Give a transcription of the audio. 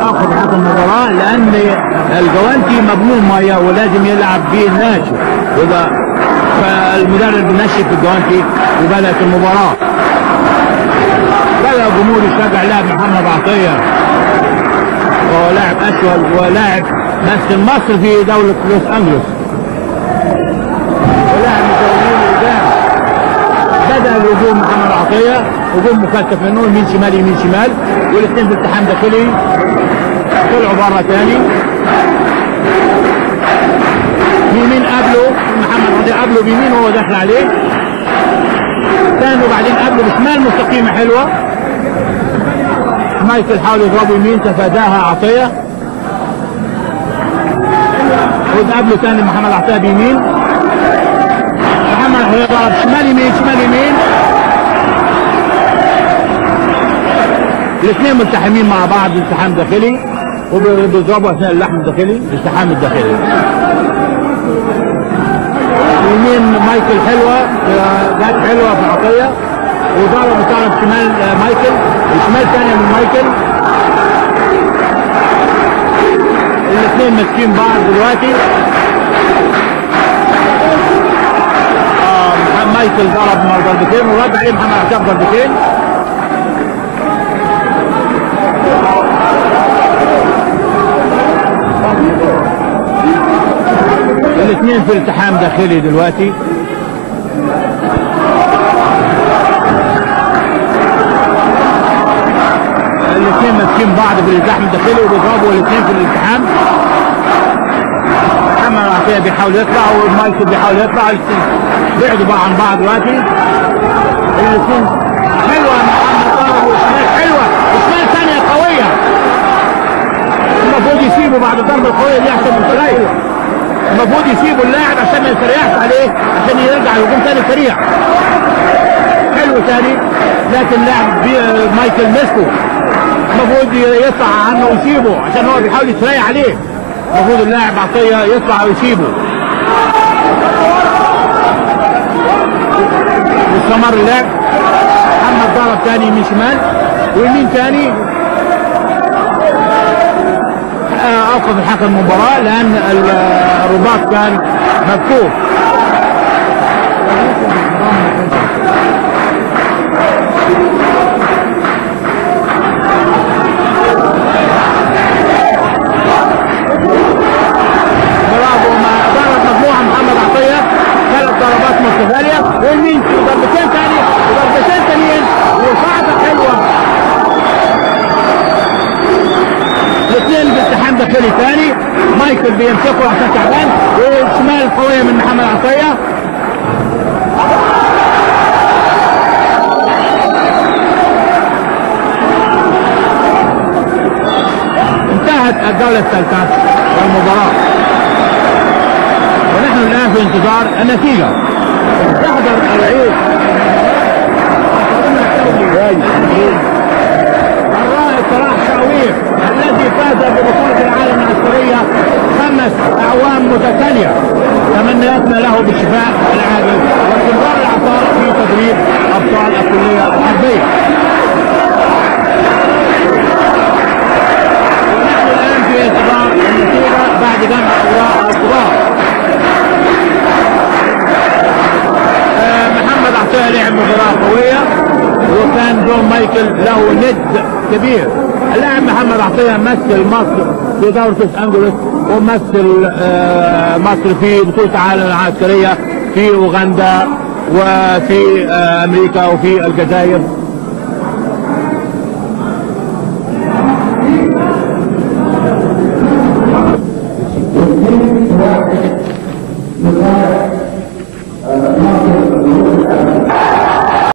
اخذ هذا المباراة لان الجوانتي مبلول ميه ولازم يلعب بيه ناشف، واذا فالمدرب بنشف الجوانتي وبدأت المباراة. بدأ الجمهور يشجع لاعب محمد عطية، وهو لاعب أسود ولاعب مثل مصر في دولة لوس أنجلوس، ولاعب متولين قدام. بدأ الهجوم محمد عطية، هجوم مكثف منه يمين شمال يمين شمال، والاثنين في التحام داخلي طلعوا بره تاني. يمين قبله محمد عطية، قبله بيمين وهو داخل عليه ثاني، وبعدين قبله بشمال مستقيمة حلوة. مايكل حاول يضربه يمين تفاداها عطية، وقبله ثاني محمد عطية بيمين. محمد عطية ضرب شمال يمين شمال يمين، الاثنين ملتحمين مع بعض التحام داخلي وبيضربوا اثناء اللحم الداخلي الالتحام الداخلي. يمين مايكل حلوه جات حلوه في عطيه، وضرب شمال مايكل، وشمال ثانيه من مايكل. الاثنين ماسكين بعض دلوقتي. مايكل ضرب ضربتين ورد عليه محمد عطيه ضربتين. الاثنين في التحام داخلي دلوقتي. الاثنين ماسكين بعض في الالتحام الداخلي وبيضربوا الاثنين في الالتحام. محمد عطية بيحاول يطلع ومايكل بيحاول يطلع، بعدوا بقى عن بعض دلوقتي. الاثنين حلوه محمد ضرب وشمال حلوه وشمال ثانيه قويه. المفروض يسيبوا بعد الضربه القويه دي عشان يتغير. المفروض يسيبوا اللاعب عشان ما يسريعش عليه، عشان يرجع الهجوم ثاني سريع. حلو ثاني، لكن لاعب مايكل مسكه. المفروض يطلع عنه ويسيبه عشان هو بيحاول يسريع عليه. المفروض اللاعب عطية يطلع ويسيبه. واستمر اللعب. محمد ضرب ثاني يمين شمال ويمين ثاني. اوقف الحكم المباراة لان الرباط كان مفكوك. برافو، ضرب مجموعة محمد عطية 3 ضربات متتالية ويمين ضربتين ثاني وضربتين ثانيين وصعدة حلوة. الاثنين بالتحام داخلي ثاني، مايكل بيمسكه عشان تعبان، والشمال قوية من محمد عطية. انتهت الجولة الثالثة والمباراة، ونحن الآن في انتظار النتيجة. تحضر العيد الرائد صلاح شاوير الذي فاز ببطولة العالم العسكرية 5 أعوام متتالية. تمنياتنا له بالشفاء العاجل واستمرار العطاء في تدريب أبطال الكلية الحربية. ونحن الآن في انتظار النتيجة بعد جمع أوراق القضاء. محمد عطية لعب مباراة قوية، وكان جون مايكل له ند كبير. اللاعب محمد عطية مثل مصر في دورة لوس أنجلوس، ومثل مصر في بطولة العالم العسكرية في أوغندا وفي أمريكا وفي الجزائر.